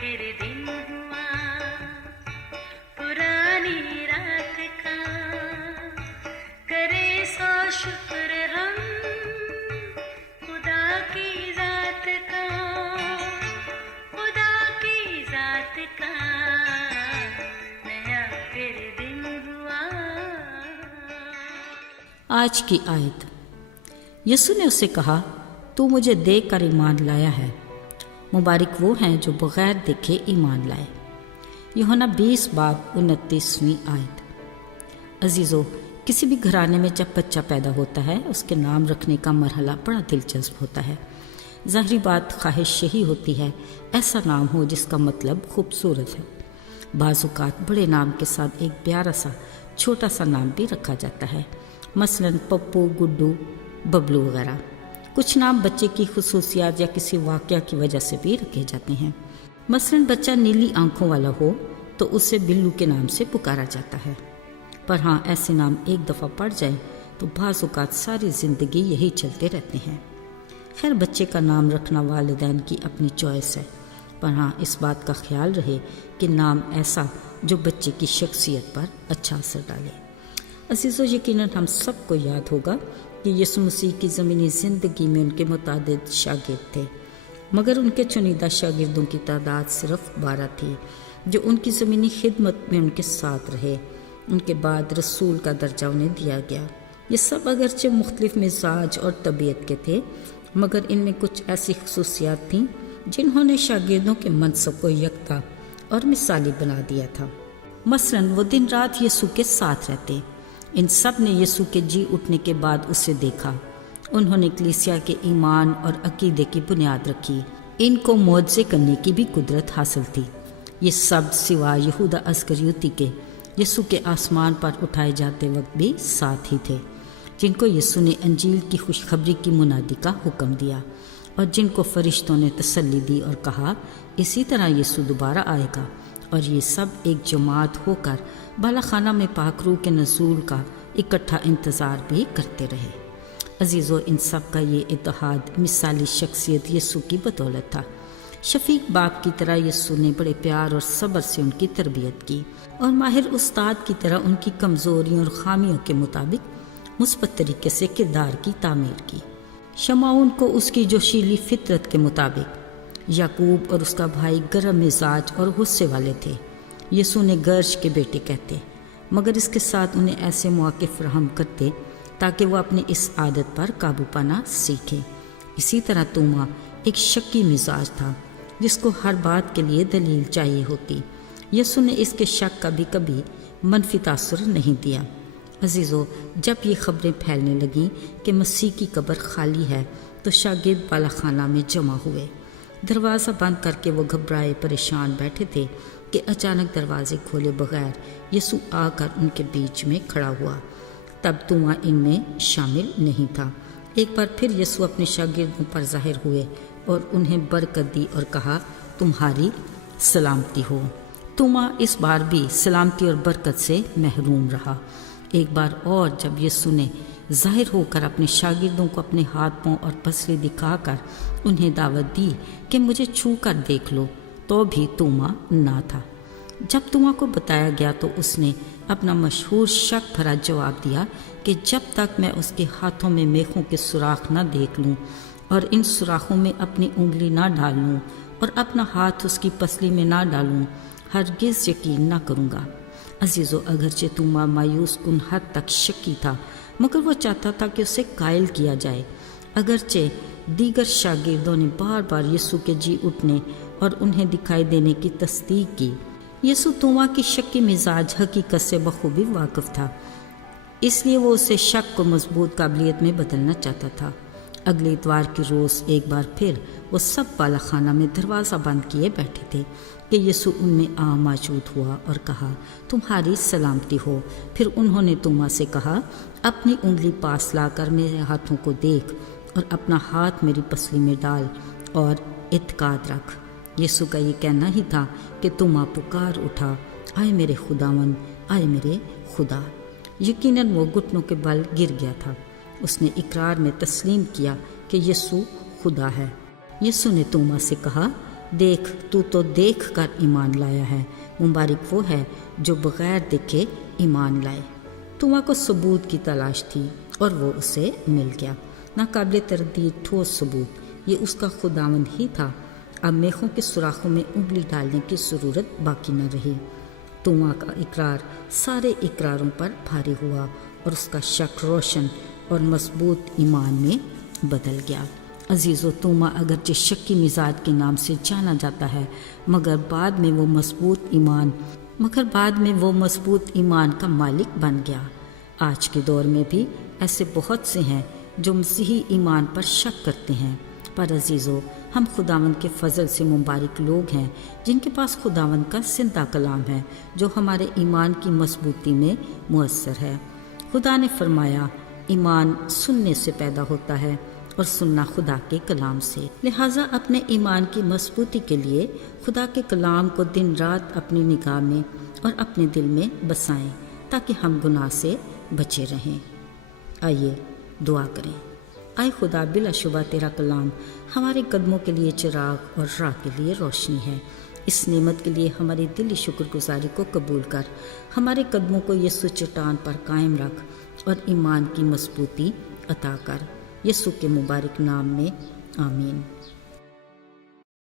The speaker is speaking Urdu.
پھر دن ہوا پرانی رات کا، کرے سو شکر ہم خدا کی ذات کا، خدا کی ذات کا نیا پھر دن ہوا۔ آج کی آیت۔ یسوع نے اسے کہا، تو مجھے دیکھ کر ایمان لایا ہے، مبارک وہ ہیں جو بغیر دیکھے ایمان لائے۔ یوحنا 20:29 آیت۔ عزیزو، کسی بھی گھرانے میں جب بچہ پیدا ہوتا ہے اس کے نام رکھنے کا مرحلہ بڑا دلچسپ ہوتا ہے۔ ظاہری بات خواہش یہی ہوتی ہے ایسا نام ہو جس کا مطلب خوبصورت ہے۔ بعض اوقات بڑے نام کے ساتھ ایک پیارا سا چھوٹا سا نام بھی رکھا جاتا ہے، مثلاً پپو، گڈو، ببلو وغیرہ۔ کچھ نام بچے کی خصوصیات یا کسی واقعہ کی وجہ سے بھی رکھے جاتے ہیں۔ مثلاً بچہ نیلی آنکھوں والا ہو تو اسے بلو کے نام سے پکارا جاتا ہے، پر ہاں ایسے نام ایک دفعہ پڑ جائیں تو بعض اوقات ساری زندگی یہی چلتے رہتے ہیں۔ خیر، بچے کا نام رکھنا والدین کی اپنی چوائس ہے، پر ہاں اس بات کا خیال رہے کہ نام ایسا جو بچے کی شخصیت پر اچھا اثر ڈالے۔ عزیزو، یقیناً ہم سب کو یاد ہوگا کہ یسوع مسیح کی زمینی زندگی میں ان کے متعدد شاگرد تھے، مگر ان کے چنیدہ شاگردوں کی تعداد صرف 12 تھی جو ان کی زمینی خدمت میں ان کے ساتھ رہے۔ ان کے بعد رسول کا درجہ انہیں دیا گیا۔ یہ سب اگرچہ مختلف مزاج اور طبیعت کے تھے، مگر ان میں کچھ ایسی خصوصیات تھیں جنہوں نے شاگردوں کے منصب کو یکتا اور مثالی بنا دیا تھا۔ مثلاً وہ دن رات یسوع کے ساتھ رہتے۔ ان سب نے یسوع کے جی اٹھنے کے بعد اسے دیکھا۔ انہوں نے کلیسیا کے ایمان اور عقیدے کی بنیاد رکھی۔ ان کو معجزے کرنے کی بھی قدرت حاصل تھی۔ یہ سب سوائے یہودا اسکریوتی کے یسوع کے آسمان پر اٹھائے جاتے وقت بھی ساتھ ہی تھے، جن کو یسوع نے انجیل کی خوشخبری کی منادی کا حکم دیا اور جن کو فرشتوں نے تسلی دی اور کہا اسی طرح یسوع دوبارہ آئے گا۔ اور یہ سب ایک جماعت ہو کر بالا خانہ میں پاک روح کے نزول کا اکٹھا انتظار بھی کرتے رہے۔ عزیزو، ان سب کا یہ اتحاد مثالی شخصیت یسوع کی بدولت تھا۔ شفیق باپ کی طرح یسوع نے بڑے پیار اور صبر سے ان کی تربیت کی اور ماہر استاد کی طرح ان کی کمزوریوں اور خامیوں کے مطابق مثبت طریقے سے کردار کی تعمیر کی۔ شمعون کو اس کی جوشیلی فطرت کے مطابق، یعقوب اور اس کا بھائی گرم مزاج اور غصے والے تھے، یسوع نے گرش کے بیٹے کہتے، مگر اس کے ساتھ انہیں ایسے مواقع فراہم کرتے تاکہ وہ اپنی اس عادت پر قابو پانا سیکھے۔ اسی طرح توما ایک شکی مزاج تھا جس کو ہر بات کے لیے دلیل چاہیے ہوتی۔ یسوع نے اس کے شک کا بھی کبھی منفی تاثر نہیں دیا۔ عزیزو، جب یہ خبریں پھیلنے لگیں کہ مسیح کی قبر خالی ہے تو شاگرد بالا خانہ میں جمع ہوئے۔ دروازہ بند کر کے وہ گھبرائے پریشان بیٹھے تھے کہ اچانک دروازے کھولے بغیر یسوع آ کر ان کے بیچ میں کھڑا ہوا۔ تب توما ان میں شامل نہیں تھا۔ ایک بار پھر یسوع اپنے شاگردوں پر ظاہر ہوئے اور انہیں برکت دی اور کہا، تمہاری سلامتی ہو۔ توما اس بار بھی سلامتی اور برکت سے محروم رہا۔ ایک بار اور جب یسوع نے ظاہر ہو کر اپنے شاگردوں کو اپنے ہاتھ پاؤں اور پسلی دکھا کر انہیں دعوت دی کہ مجھے چھو کر دیکھ لو، تو بھی توما نہ تھا۔ جب توما کو بتایا گیا تو اس نے اپنا مشہور شک بھرا جواب دیا کہ جب تک میں اس کے ہاتھوں میں میخوں کے سوراخ نہ دیکھ لوں اور ان سوراخوں میں اپنی انگلی نہ ڈال لوں اور اپنا ہاتھ اس کی پسلی میں نہ ڈالوں، ہرگز یقین نہ کروں گا۔ عزیزو، اگرچہ توما مایوس کن حد تک شکی تھا، مگر وہ چاہتا تھا کہ اسے قائل کیا جائے۔ اگرچہ دیگر شاگردوں نے بار بار یسوع کے جی اٹھنے اور انہیں دکھائی دینے کی تصدیق کی، یسوع توما کی شکی مزاج حقیقت سے بخوبی واقف تھا، اس لیے وہ اسے شک کو مضبوط قابلیت میں بدلنا چاہتا تھا۔ اگلے اتوار کے روز ایک بار پھر وہ سب بالا خانہ میں دروازہ بند کیے بیٹھے تھے کہ یسوع ان میں موجود ہوا اور کہا، تمہاری سلامتی ہو۔ پھر انہوں نے توما سے کہا، اپنی انگلی پاس لا کر میرے ہاتھوں کو دیکھ اور اپنا ہاتھ میری پسلی میں ڈال اور اعتقاد رکھ۔ یسوع کا یہ کہنا ہی تھا کہ توما پکار اٹھا، آئے میرے خداوند، آئے میرے خدا۔ یقیناً وہ گھٹنوں کے بل گر گیا تھا۔ اس نے اقرار میں تسلیم کیا کہ یسوع خدا ہے۔ یسوع نے توما سے کہا، دیکھ تو دیکھ کر ایمان لایا ہے، مبارک وہ ہے جو بغیر دیکھے ایمان لائے۔ توما کو ثبوت کی تلاش تھی اور وہ اسے مل گیا، ناقابل تردید ٹھوس ثبوت، یہ اس کا خداوند ہی تھا۔ اب میخوں کے سوراخوں میں انگلی ڈالنے کی ضرورت باقی نہ رہی۔ توما کا اقرار سارے اقراروں پر بھاری ہوا اور اس کا شک روشن اور مضبوط ایمان میں بدل گیا۔ عزیزو، توما اگرچہ شکی مزاج کے نام سے جانا جاتا ہے، مگر بعد میں وہ مضبوط ایمان کا مالک بن گیا۔ آج کے دور میں بھی ایسے بہت سے ہیں جو مسیحی ایمان پر شک کرتے ہیں، پر عزیزو، ہم خداوند کے فضل سے مبارک لوگ ہیں جن کے پاس خداوند کا زندہ کلام ہے جو ہمارے ایمان کی مضبوطی میں مؤثر ہے۔ خدا نے فرمایا، ایمان سننے سے پیدا ہوتا ہے اور سننا خدا کے کلام سے۔ لہٰذا اپنے ایمان کی مضبوطی کے لیے خدا کے کلام کو دن رات اپنی نگاہ میں اور اپنے دل میں بسائیں تاکہ ہم گناہ سے بچے رہیں۔ آئیے دعا کریں۔ اے خدا، بلا شبہ تیرا کلام ہمارے قدموں کے لیے چراغ اور راہ کے لیے روشنی ہے۔ اس نعمت کے لیے ہماری دلی شکر گزاری کو قبول کر، ہمارے قدموں کو یسوع چٹان پر قائم رکھ اور ایمان کی مضبوطی عطا کر۔ یسوع کے مبارک نام میں آمین۔